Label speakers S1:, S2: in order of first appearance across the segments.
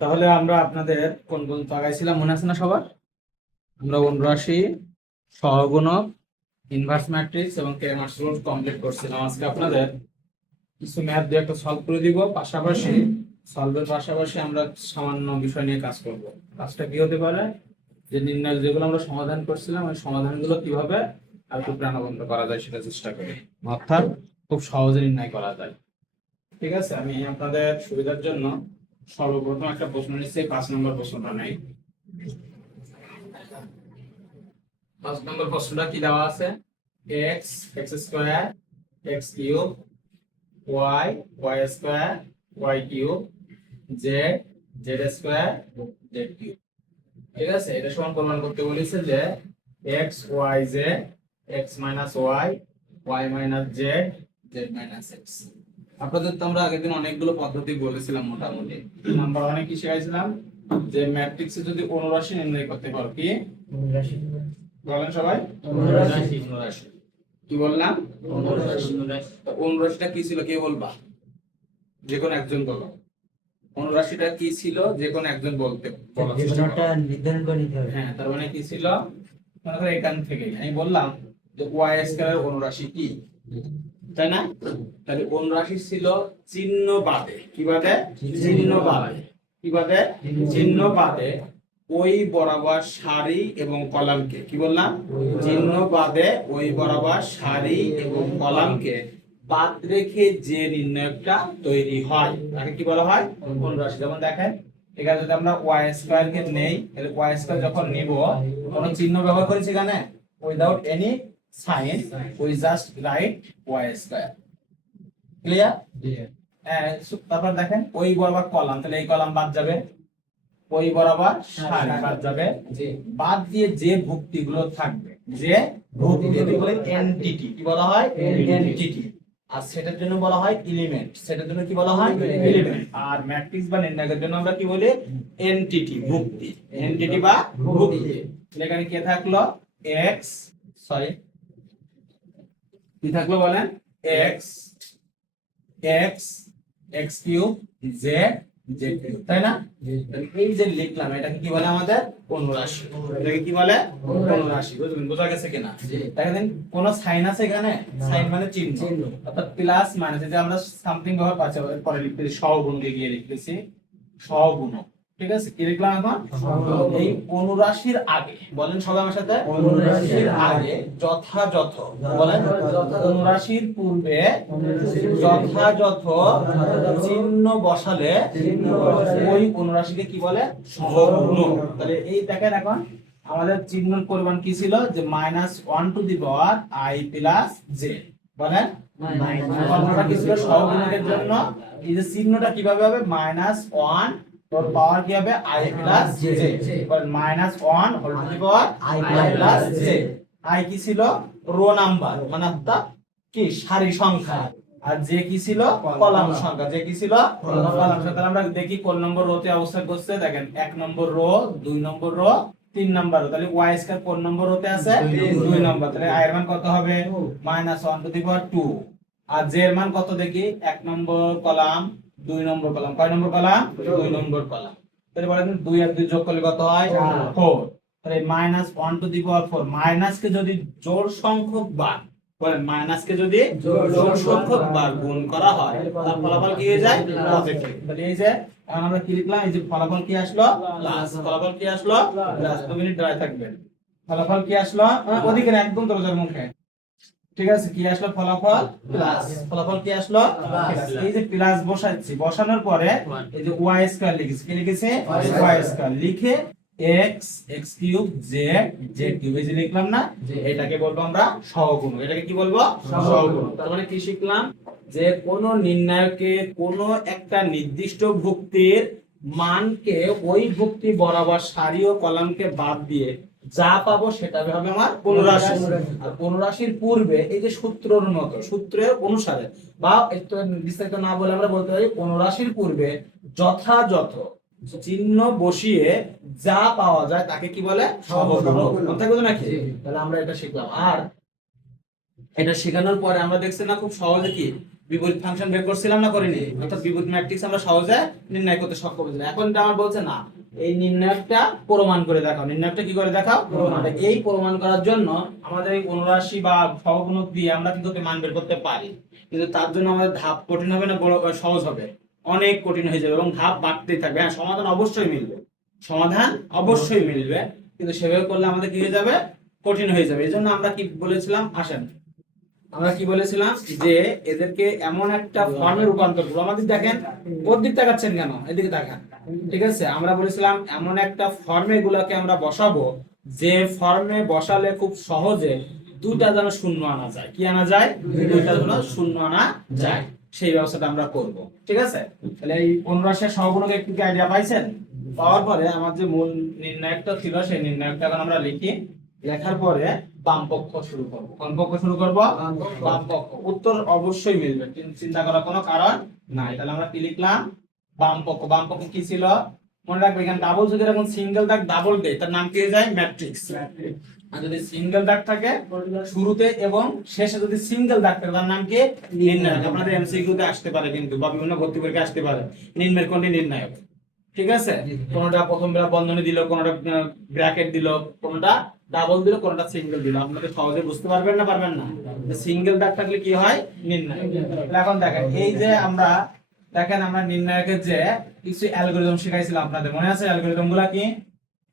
S1: তাহলে আমরা আপনাদের কোন কোন তাগাইছিলাম মনে আছে না সবার? আমরা অনুরাশি সহগুণক ইনভার্স ম্যাট্রিক্স এবং কেমার্স রুল কমপ্লিট করছিলাম আজকে আপনাদের কিছু ম্যাথ দিয়ে একটা সলভ করে দিব। পাশাপাশি সলভের পাশাপাশি আমরা সামান্য বিষয় নিয়ে কাজ করব। কাজটা কি হতে পারে? যে নির্ণয় যেগুলো আমরা সমাধান করছিলাম, ওই সমাধানগুলো কীভাবে আর একটু প্রাণবন্ত করা যায় সেটা চেষ্টা করি। অর্থাৎ? খুব সহজে নির্ণয় করা যায়। ঠিক আছে আমি আপনাদের সুবিধার জন্য সর্বপ্রথম একটা প্রশ্ন নিচ্ছি পাঁচ নম্বর প্রশ্নটা নেই। পাঁচ নম্বর প্রশ্নটা কি দেওয়া আছে? X x square x cube y y square y cube z z square z cube. ঠিক আছে এটা সমান প্রমাণ করতে বলেছে যে x y z x minus y y minus z z minus x আপনাদের তো আমরা আগের দিন অনেকগুলো পদ্ধতি বলেছিলাম মোটামুটি। আমরা অনেক কি শিখাইছিলাম যে ম্যাট্রিক্সে যদি অনুরাশি নির্ণয় করতে পারো কি? বলেন সবাই।
S2: অনুরাশি।
S1: অনুরাশি। কি বললাম? তো অনুরাশিটা কি ছিল? কে বলবা? যে কোনো একজন বলো। অনুরাশিটা কি ছিল? যে কোনো একজন বলতে বলার চেষ্টা করো।
S2: নির্ধারণ করে নিতে হবে।
S1: হ্যাঁ তার মানে কি ছিল? মনে এখান থেকে, আমি বললাম যে ওয়াই স্কয়ারের অনুরাশি কি? তাই না? তাহলে অনুরাশি ছিল চিহ্ন বাদে। কি বাদে? চিহ্ন বাদে। কি বাদে? চিহ্ন বাদে ওই বরাবর সারি এবং কলামকে। কি বললাম? চিহ্ন বাদে ওই বরাবর সারি এবং কলামকে বাদ রেখে যে নির্ণয়টা তৈরি হয়, তাকে কি বলা হয়? অনুরাশি। যেমন দেখেন এখানে যদি আমরা ওয়াই স্কয়ার কে নেই তাহলে ওয়াই স্কয়ার যখন নিব কোন চিহ্ন ব্যবহার করেছি এখানে? Without any sign we just write y square clear হ্যাঁ তারপর দেখেন ওই বরাবর কলাম তাহলে এই কলাম বাদ যাবে। ওই বরাবর সারি বাদ যাবে। বাদ দিয়ে যে ভুক্তিগুলো থাকবে যে ভুক্তি এগুলো এনটিটি কি বলা হয়? এনটিটি আর সেটার জন্য বলা হয় এলিমেন্ট সেটার জন্য কি বলা হয়? এলিমেন্ট আর ম্যাট্রিক্স বা নির্ণায়কের জন্য আমরা কি বলি? এনটিটি ভুক্তি। এনটিটি বা ভুক্তি। তাহলে এখানে কে থাকল? এক্স সরি কি থাকল বলেন? X x x cube z তাই না? এই যে লিখলাম এটাকে কি বলে আমাদের? অনুরাশি। এটাকে কি বলে? অনুরাশি। বুঝলেন? বোঝা গেছে কিনা? দেখেন কোন সাইন আছে এখানে? সাইন মানে চিহ্ন। অর্থাৎ প্লাস মাইনাস যদি আমরা সামথিং ব্যবহার পাচ্ছি পরে লিখতেছি সহগুণ দিয়ে গিয়ে লিখতেছি সহগুণ ঠিক আছে? কি লিখলাম এখন? এই অনুরাশির আগে। বলেন সবাই আমার সাথে।
S2: অনুরাশির
S1: আগে। যথাযথ। বলেন। অনুরাশির পূর্বে যথাযথ চিহ্ন বসালে ওই অনুরাশিকে কি বলে? সহগুণ তাহলে এই দেখেন এখন আমাদের চিহ্নের পরিমাণ কি ছিল? যে minus one to the power i plus j বলেন। গণনাটা কি ছিল? সহগুণকের জন্য। এই যে চিহ্নটা কীভাবে হবে? মাইনাস ওয়ান তোর পাওয়ার কি হবে? Plus minus whole to the power
S2: I
S1: plus কি ছিল? রো নাম্বার মানে অর্থাৎ কি? সারি সংখ্যা। আর যে কি ছিল? কলাম সংখ্যা। যে কি ছিল? কলাম সংখ্যা। আমরা দেখি কোন নম্বর রোতে অবস্থান করছে। দেখেন এক নম্বর রো দুই নম্বর রো তিন নম্বর তাহলে ওয়াই স্কয়ার কোন নম্বর রোতে আছে? দুই নম্বর তাহলে আই এর মান কত হবে? Minus one to the power two R j এর মান কত দেখি? এক নম্বর কলাম। দুই নম্বর কলাম। কয় নম্বর কলাম? দুই নম্বর। কলাম। তাহলে বলেন দুই আর দুই যোগ করলে কত হয়? ফোর তাহলে minus one to the power four minus k যদি জোড় সংখ্যক বার বলেন মাইনাস কে যদি জোড় সংখ্যক বার। গুণ করা হয় তার ফলাফল কি হয়ে যায়? পজিটিভ তাহলে এই যে এখন আমরা কি লিখলাম? এই যে ফলাফল কি আসলো? প্লাস ফলাফল কি আসলো? প্লাস মিনিট দাঁড়ায় থাকবেন। ফলাফল কি আসলো? ওদিকে একদম দরজার মুখে। ঠিক আছে কি আসলো ফলাফল? প্লাস ফলাফল কি আসলো? এই যে প্লাস বসাচ্ছি বসানোর পরে এই যে ওয়াই স্কয়ার লিখেছি কি লিখেছে? ওয়াই স্কয়ার লিখে x x cube z z cube এই যে লিখলাম না? এটাকে বলব আমরা সহগুণ। এটাকে কি বলব? সহগুণ। তার মানে কি শিখলাম? যে কোন নির্ণায়কে কোন একটা নির্দিষ্ট ভুক্তির মানকে ওই ভুক্তি বরাবর সারি ও কলামকে বাদ দিয়ে যা পাবো সেটা হবে আমার অনুরাশি আর অনুরাশির পূর্বে এই যে সূত্রের মতো সূত্রের অনুসারে বা একটু বিস্তারিত না বলে আমরা বলতে পারি অনুরাশির পূর্বে যথাযথ চিহ্ন বসিয়ে যা পাওয়া যায় তাকে কি বলে? নাকি? তাহলে আমরা এটা শিখলাম। আর এটা শেখানোর পরে আমরা দেখছি না খুব সহজে কি বিপরীত ফাংশন বের করছিলাম না করিনি? অর্থাৎ বিপরীত ম্যাট্রিক্স আমরা সহজে নির্ণয় করতে সক্ষম হয়েছিলাম। এখন এটা আমার বলছে না। এই নির্ণয়টা প্রমাণ করে দেখাও। নির্ণয়টা কি করে দেখাও? এই প্রমাণ করার জন্য আমাদের এই অনুরাশি বা সহগুণক দিয়ে আমরা কিন্তু মান বের করতে পারি। কিন্তু তার জন্য আমাদের ধাপ কঠিন হবে না বড় সহজ হবে। অনেক কঠিন হয়ে যাবে এবং ধাপ বাড়তেই থাকবে। হ্যাঁ সমাধান অবশ্যই মিলবে। সমাধান অবশ্যই মিলবে। কিন্তু সেভাবে করলে আমাদের কি হয়ে যাবে? কঠিন হয়ে যাবে। এই জন্য আমরা কি বলেছিলাম? আসেন। আমরা কি বলেছিলাম যে এদেরকে এমন একটা ফর্মে রূপান্তর করব। আমাদের দেখেন ওর দিক তাকাচ্ছেন কেন? এদিকে তাকান। ঠিক আছে? আমরা বলেছিলাম এমন একটা ফর্মে গুলাকে আমরা বসাবো, যে ফর্মে বসালে খুব সহজে দুটা যেন শূন্য আনা যায়। কি আনা যায়? দুইটা যেন শূন্য আনা যায়। সেই ব্যবস্থাটা আমরা করব। ঠিক আছে? তাহলে এই অনুরাশের সহগুণকে একটু আইডিয়া পাইছেন? পাওয়ার পরে আমার যে মূল নির্ণায়কটা ছিল, সেই নির্ণায়কটা এখন আমরা লিখি। লেখার পরে বাম পক্ষ শুরু করব। কোন পক্ষ শুরু করব? বাম পক্ষ উত্তর অবশ্যই মিলবে চিন- চিন্তা করার কোনো কারণ নাই। তাহলে আমরা কি লিখলাম? বাম পক্ষ বাম পক্ষ কি ছিল? মনে রাখবে এখানে ডাবল যদি এরকম সিঙ্গেল দাগ ডাবল দেয় তার নাম কি যায়? ম্যাট্রিক্স আর যদি সিঙ্গেল দাগ থাকে শুরুতে এবং শেষে যদি সিঙ্গেল দাগ থাকে তার নাম কি? নির্ণায়ক। আপনাদের এমসিকিউ তে আসতে পারে কিন্তু বা বিভিন্ন ভর্তি পরীক্ষা আসতে পারে। নির্ণয়ের কোনটি নির্ণায়ক? ঠিক আছে? কোনটা প্রথম বেলা বন্ধনী দিল কোনটা ব্র্যাকেট দিল কোনটা ডাবল দিল কোনটা সিঙ্গেল দিল? আপনাদের সহজে বুঝতে পারবেন না পারবেন না? সিঙ্গেল দাগ থাকলে কি হয়? নির্ণায়ক তাহলে এখন দেখেন, এই যে আমরা, দেখেন আমরা নির্ণায়কের যে কিছু অ্যালগরিদম শিখাইছিলাম আপনাদের, মনে আছে অ্যালগরিদমগুলা কি?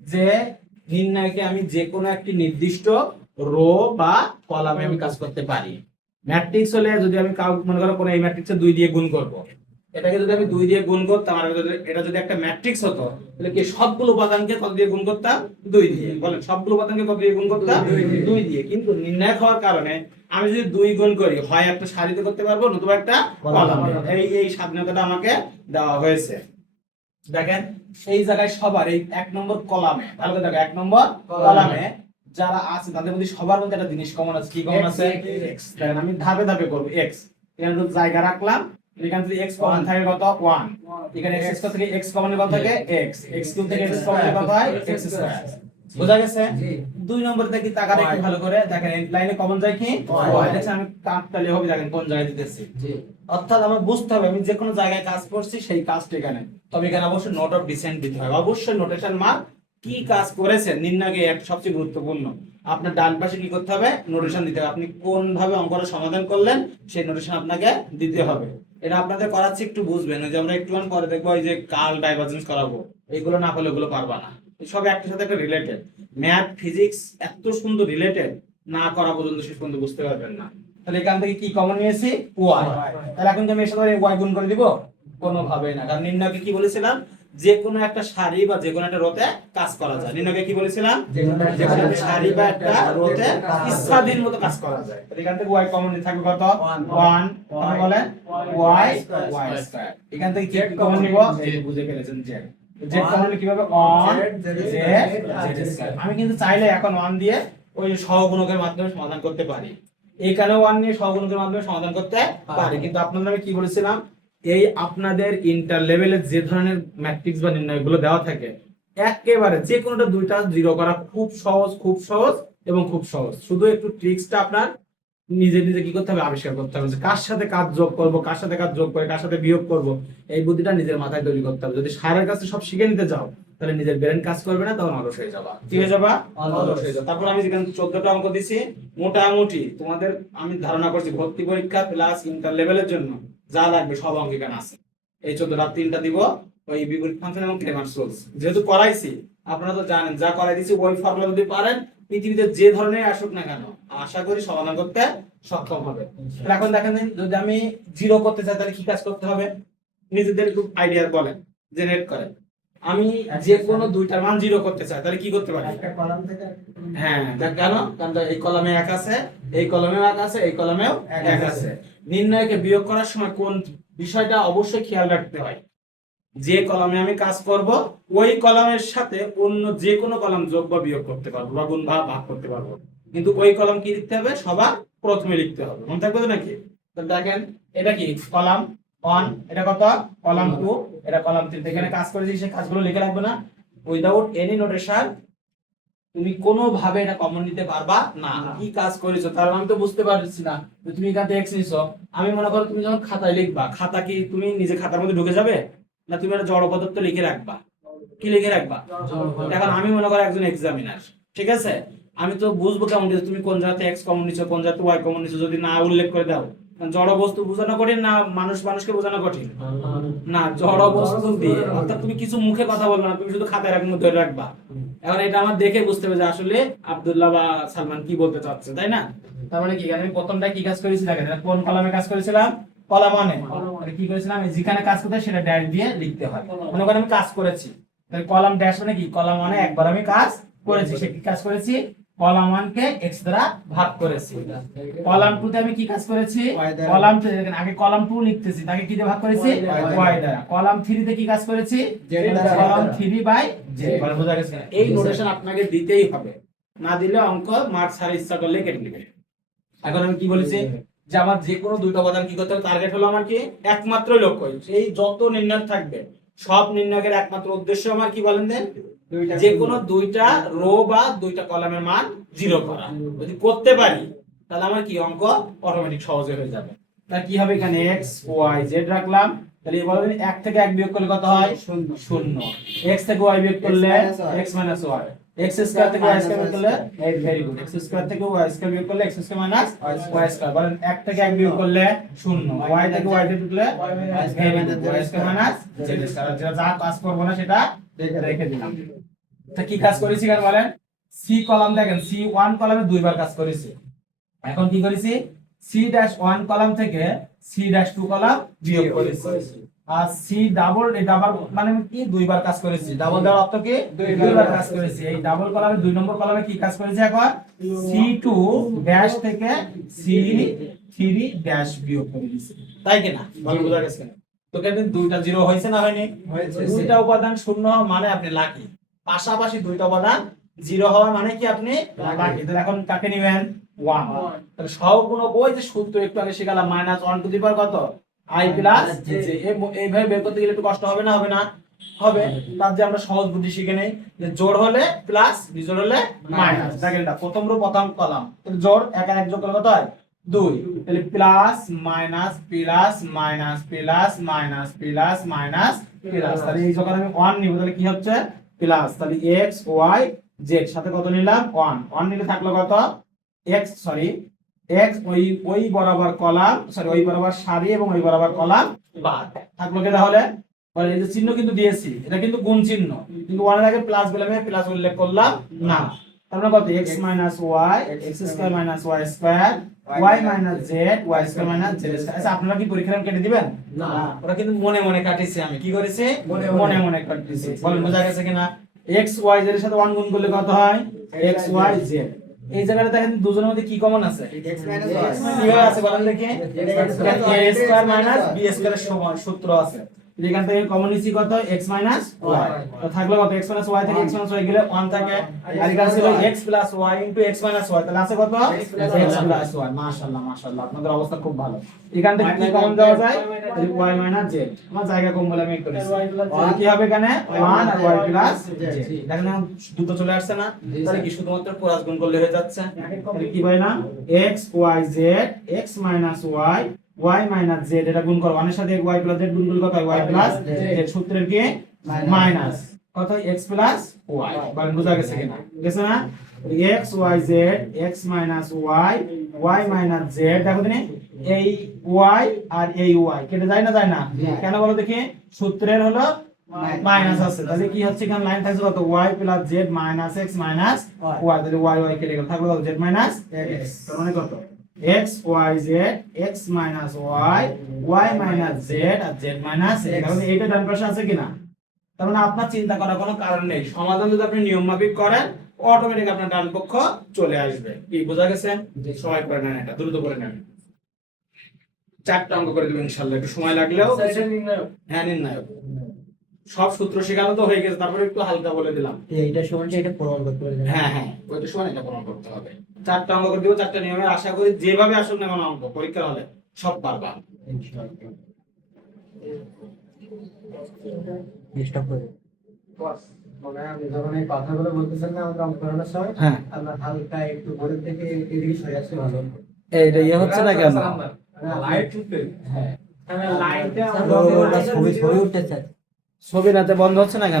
S1: যে নির্ণায়কে আমি যে কোনো একটি নির্দিষ্ট রো বা কলামে আমি কাজ করতে পারি। ম্যাট্রিক্স হলে যদি আমি কাউ, মনে করো কোনো এই ম্যাট্রিক্সে দুই দিয়ে গুণ করব। এটাকে যদি আমি দুই দিয়ে গুণ করতাম আর এটা যদি একটা ম্যাট্রিক্স হতো তাহলে কি সবগুলো উপাদানকে কত দিয়ে গুণ করতাম? দুই দিয়ে। বলেন সবগুলো উপাদানকে কত দিয়ে গুণ করতাম? দুই দিয়ে। কিন্তু নির্ণায়ক হওয়ার কারণে আমি যদি দুই গুণ করি হয় একটা সারিতে করতে পারব নতুবা একটা কলামে। এই এই স্বাধীনতাটা আমাকে দেওয়া হয়েছে। দেখেন এই জায়গায় সবার এই এক নম্বর কলামে ভালো করে দেখো এক নম্বর কলামে। যারা আছে তাদের মধ্যে সবার মধ্যে একটা জিনিস কমন আছে। কি কমন আছে? আমি ধাপে ধাপে করব x এখানে জায়গা রাখলাম এখান থেকে x কমন থাকে কত? 1 এখানে x স্কয়ার থেকে x কমন কত থাকে? x x কিউব থেকে x কমন কত হয়? x স্কয়ার বোঝা গেছে? দুই নম্বর দেখি তাকার একটু ভালো করে। দেখেন লাইনে কমন যায় কি? Y দেখছেন আমি কাটতালে হবে দেখেন কোন জায়গায় দিতেছি। অর্থাৎ আমার বুঝতে হবে আমি যে কোনো জায়গায় কাজ করছি সেই কাজটা এখানে। তবে এখানে অবশ্যই নোট অফ ডিসেন্ট দিতে হবে অবশ্যই নোটেশন মার্ক কি কাজ করেছেন? নির্ণায়কে এক সবচেয়ে গুরুত্বপূর্ণ। আপনার ডান পাশে কি করতে হবে? নোটেশন দিতে হবে। আপনি কোন ভাবে অঙ্কটা সমাধান করলেন সেই নোটেশন আপনাকে দিতে হবে। এটা আপনাদের করাচ্ছি, একটু বুঝবেন। ওই যে আমরা একটু পরে দেখব এই যে কাল ডাইভারজেন্স করাবো। এগুলো না করলে ওগুলো পারবা না। সব একটার সাথে একটা রিলেটেড ম্যাথ ফিজিক্স এত সুন্দর রিলেটেড না করা পর্যন্ত শেষ পর্যন্ত বুঝতে পারবেন না। তাহলে এখান থেকে কি কমন নিয়েছি? ওয়াই তাহলে এখন আমি এর সাথে ওয়াই গুণ করে দিব? কোনোভাবেই না। কারণ নির্ণয়কে কি বলেছিলাম? যে কোনো একটা সারি বা যে কোনো একটা রোতে কাজ করা যায়। নির্ণয়কে কি বলেছিলাম? যে কোনো একটা সারি বা একটা রোতে ইচ্ছাধীন মতো কাজ করা যায়। তাহলে এখান থেকে ওয়াই কমন থাকবে কত? ওয়ান তাহলে বলেন ওয়াই ওয়াই স্কয়ার এখান থেকে জেড কমন নিব। বুঝে ফেলেছেন জেড জেড কমন কীভাবে? অন জেড জেড স্কয়ার আমি কিন্তু চাইলে এখন ওয়ান দিয়ে ওই সহগুণকের মাধ্যমে সমাধান করতে পারি। এখানে ওয়ান নিয়ে সহগুণকের মাধ্যমে সমাধান করতে পারি। কিন্তু আপনাদের আমি কি বলেছিলাম? এই আপনাদের ইন্টার লেভেলের যে ধরনের ম্যাট্রিক্স বা নির্ণয়গুলো দেওয়া থাকে, একেবারে যে কোনোটা দুইটা জিরো করা খুব সহজ খুব সহজ এবং খুব সহজ। শুধু একটু ট্রিক্সটা আপনার নিজে নিজে কি করতে হবে? আবিষ্কার করতে হবে। যে কার সাথে কাজ যোগ করব, কার সাথে কাজ যোগ করে, কার সাথে বিয়োগ করব, এই বুদ্ধিটা নিজের মাথায় তৈরি করতে হবে। যদি সারের কাছে সব শিখে নিতে যাও তাহলে নিজের ব্রেন কাজ করবে না, তখন অলস হয়ে যাবা। কি হয়ে যাবা? অলস হয়ে যাবা। তারপর আমি যেখানে চোদ্দটা অঙ্ক দিছি, মোটামুটি তোমাদের আমি ধারণা করছি ভর্তি পরীক্ষা প্লাস ইন্টার লেভেলের জন্য যা লাগবে সব অঙ্ক এখানে আছে। এই চোদ্দটা তিনটা দিব, ওই বিপরীত ফাংশন এবং ক্লেমার সোলস যেহেতু করাইছি, আপনারা তো জানেন, যা করাই দিছি ওই ফর্মুলা যদি পারেন, পৃথিবীতে যে ধরনের আসুক না কেন, আশা করি সমাধান করতে সক্ষম হবে। এখন দেখেন, যদি আমি জিরো করতে চাই, তাহলে কি কাজ করতে হবে? নিজেদের আইডিয়া বলেন জেনারেট করেন। আমি যে কোনো দুইটার মান জিরো করতে চাই তাহলে কি করতে পারি?
S2: একটা কলাম থেকে
S1: হ্যাঁ দেখ কেন? কারণ এই কলমে এক আছে এই কলমেও এক আছে এই কলমেও এক আছে। নির্ণয়কে বিয়োগ করার সময় কোন বিষয়টা অবশ্যই খেয়াল রাখতে হয়? যে কলমে আমি কাজ করব ওই কলমের সাথে অন্য যে কোনো কলম যোগ বা বিয়োগ করতে পারব বা গুণ বা ভাগ করতে পারব। কিন্তু ওই কলম কি লিখতে হবে? সবার প্রথমে লিখতে হবে। মনে থাকবে তো নাকি? দেখেন এটা কি? কলাম ওয়ান এটা কত? কলাম টু এটা কলাম থ্রি এখানে কাজ করেছি সেই কাজগুলো লিখে রাখবে না। উইদাউট এনি নোটেশন তুমি কোনোভাবে এটা কমন নিতে পারবা না। কি কাজ করেছ? কারণ আমি তো বুঝতে পারছি না তুমি এখান থেকে এক্স নিছো। আমি মনে করো তুমি যখন খাতায় লিখবা খাতা কি তুমি নিজে খাতার মধ্যে ঢুকে যাবে? না তুমি একটা জড় পদার্থ লিখে রাখবা? কি লিখে রাখবা? এখন আমি মনে করো একজন এক্সামিনার ঠিক আছে? আমি তো বুঝব কেমন তুমি কোন জায়গাতে এক্স কমন নিছো কোন জায়গাতে ওয়াই কমন নিছো যদি না উল্লেখ করে দাও। জড় বস্তু বোঝানো কঠিন না মানুষ মানুষকে বোঝানো কঠিন? না জড় বস্তু দিয়ে। অর্থাৎ তুমি কিছু মুখে কথা বলবে না তুমি শুধু খাতায় রাখবে ধরে রাখবা। এখন এটা আমার দেখে বুঝতে হবে যে আসলে আব্দুল্লাহ বা সালমান কি বলতে চাচ্ছে তাই না? তার মানে কি? আমি প্রথমটা কি কাজ করেছি দেখেন এটা কোন কলামে কাজ করেছিলাম? কলাম ওয়ানে তাহলে কি করেছিলাম? যেখানে কাজ করতে সেটা ড্যাশ দিয়ে লিখতে হয়। মনে করেন আমি কাজ করেছি। তাহলে কলাম ড্যাশ মানে কি? কলাম ওয়ানে একবার আমি কাজ করেছি। সে কি কাজ করেছি? কলাম ওয়ান কে এক্স দ্বারা ভাগ করেছি। কলাম টু তে আমি কি কাজ করেছি? কলাম টু দেখেন আগে কলাম টু লিখতেছি তাকে কি দিয়ে ভাগ করেছি? ওয়াই দ্বারা। কলাম থ্রি তে কি কাজ করেছি। কলাম থ্রি বাই জে বোঝা গেছে না? এই নোটেশন আপনাকে দিতেই হবে। না দিলে অঙ্ক মার্ক ছাড়া ইচ্ছা করলে কেটে নেবে। এখন আমি কি বলেছি? যে আমার যে কোনো দুইটা উপাদান কি করতে হবে? টার্গেট হলো আমার কি? একমাত্র লক্ষ্য। এই যত নির্ণয় থাকবে সব নির্ণয়ের একমাত্র উদ্দেশ্য আমার কি বলেন দেন? যে কোনো দুইটা রো বা দুইটা কলামের মান জিরো করা। যদি করতে পারি তাহলে আমার কি অঙ্ক অটোমেটিক সহজে হয়ে যাবে। তাহলে কি হবে এখানে এক্স ওয়াই জেড রাখলাম। তাহলে এক থেকে এক বিয়োগ করলে কত হয়?
S2: শূন্য।
S1: শূন্য। এক্স থেকে ওয়াই বিয়োগ করলে। X minus y x square থেকে ওয়াই স্কয়ার বিয়োগ করলে ভেরি গুড এক্স স্কয়ার থেকে ওয়াই স্কয়ার বিয়োগ করলে x square minus y square বলেন এক থেকে এক বিয়োগ করলে শূন্য। ওয়াই থেকে ওয়াই বিয়োগ করলে y square minus z square যেটা যা কাজ করব না সেটা রেখে দিলাম। তা কি কাজ করেছি কেন বলেন? সি কলাম দেখেন সি ওয়ান কলামে দুইবার কাজ করেছি। এখন কি করেছি? সি ড্যাশ ওয়ান কলাম থেকে সি ড্যাশ টু কলাম বিয়োগ করেছি। আর সি ডাবল ডাবল মানে কি দুইবার কাজ করেছি? ডাবল দেওয়ার অর্থ কি? দুইবার কাজ করেছি। এই ডাবল কলামে দুই নম্বর কলামে কি কাজ করেছি এখন? সি টু ড্যাশ থেকে সি থ্রি ড্যাশ বিয়োগ করে দিয়েছি। তাই কিনা ভালো বোঝা গেছে? তো কেন দুইটা জিরো হয়েছে না হয়নি। দুইটা উপাদান শূন্য হওয়া মানে আপনি লাকি পাশাপাশি দুইটা উপাদান জিরো হওয়া মানে কি আপনি লাকি তাহলে এখন কাকে নেবেন? ওয়ান তাহলে ওই যে সূত্র একটু আগে শিখালাম minus one to the power কত? আই প্লাস এইভাবে বের করতে গেলে একটু কষ্ট হবে না? হবে না। হবে। তার যে আমরা সহজ বুদ্ধি শিখে নেই। যে জোড় হলে প্লাস বিজোড় হলে মাইনাস দেখেন এটা প্রথম রো প্রথম কলাম। জোড় এক এক যোগ করলে কত হয়? দুই, তাহলে plus minus plus minus plus minus plus minus plus তাহলে এই যখন আমি ওয়ান নিব, তাহলে কি হচ্ছে? প্লাস তাহলে এক্স ওয়াই জেড সাথে কত নিলাম? ওয়ান ওয়ান নিলে থাকল কত? এক্স সরি এক্স ওই ওই বরাবর কলাম সরি ওই বরাবর সারি এবং ওই বরাবর কলাম বাদ। থাকল কি তাহলে? এই যে চিহ্ন কিন্তু দিয়েছি, এটা কিন্তু গুণ চিহ্ন। কিন্তু ওয়ানের আগে প্লাস বলে আমি প্লাস উল্লেখ করলাম না। তারপরে কত? X minus y x square minus y square minus z y square minus z square আচ্ছা আপনারা কি পরীক্ষা কেটে দিবেন?
S2: না।
S1: ওরা কিন্তু মনে মনে কাটিছে আমি কি করেছি?
S2: মনে
S1: মনে। মনে কাটিছি। বলেন বোঝা গেছে কিনা? এক্স ওয়াই জেড এর সাথে ওয়ান গুণ করলে কত হয়? এক্স ওয়াই জেড এই জায়গাটা দেখেন দুজনের মধ্যে কি কমন আছে?
S2: X minus
S1: কীভাবে আছে বলেন দেখি? A square minus b square এর সমান সূত্র আছে। এখান থেকে কমন নিচ্ছি কত? x মাইনাস y তো থাকল কত? x মাইনাস y থেকে x মাইনাস y গেলে 1 থাকে। আর এখানে ছিল x plus y into x minus y তাহলে আছে কত?
S2: X
S1: প্লাস y মাশাআল্লাহ মাশাআল্লাহ। আপনাদের অবস্থা খুব ভালো। এখান থেকে কি কমন দেওয়া যায়? y মাইনাস z আমার জায়গা কম বলে আমি একটু তাহলে কি হবে এখানে? 1 আর y প্লাস z দেখেন দুটো চলে আসছে না? তাহলে কি শুধুমাত্র ক্রস গুণ করলে হয়ে যাচ্ছে? তাহলে কি হয় না? x y z x minus y y minus z এটা গুণ করো। 1 এর সাথে y প্লাস z গুণ করলে কত হয়? y প্লাস z সূত্রের কি? মাইনাস কত x প্লাস y বলেন বোঝা গেছে কিনা? গেছে না? x y z x minus y y minus z দেখো তুমি এই y আর এই y কেটে যায় না যায় না? কেন বলো দেখি? সূত্রের হলো মাইনাস আছে। তাহলে কি হচ্ছে এখানে? লাইন থাকছে কত? y plus z minus x minus y তাহলে y y কেটে গেল। থাকল z মাইনাস x তার মানে কত? X y z x minus y y minus z আর z মাইনাস x তাহলে এইটা ডান পাশে আছে কিনা? তার মানে আপনার চিন্তা করার কোনো কারণ নেই। সমাধান যদি আপনি নিয়ম মাফিক করেন অটোমেটিক আপনার ডান পক্ষ চলে আসবে। কি বোঝা গেছে? সবাই করে নেন এটা দ্রুত করে নেন। চারটা অঙ্ক করে দেবেন ইনশাল্লাহ একটু সময় লাগলেও হ্যাঁ নির্ণায়ক। সব সূত্র শেখানো তো হয়ে গেছে তারপরে একটু হালকা বলে দিলাম।
S2: এইটা সমান এটা প্রমাণ করতে হবে।
S1: হ্যাঁ হ্যাঁ ওইটা সময় এটা প্রমাণ করতে হবে। চারটা অঙ্ক করে দিব চারটা নিয়মে আশা করি যেভাবে আসুন না কোনো অঙ্ক পরীক্ষা হলে সব পারবা।
S2: মানে কথাগুলো বলতেছেন না আমরা অঙ্ক করানোর সময়
S3: হ্যাঁ।
S2: আমরা হালকা একটু বোর্ডের থেকে এদিকে সরে ভালো।
S3: এইটা ইয়ে হচ্ছে না কেন?
S2: মানে আপনি- হ্যাঁ।
S1: লাইনটা
S2: ওটা ছবি ছবি উঠতেছে
S3: ছবি নাতে বন্ধ হচ্ছে না কেন?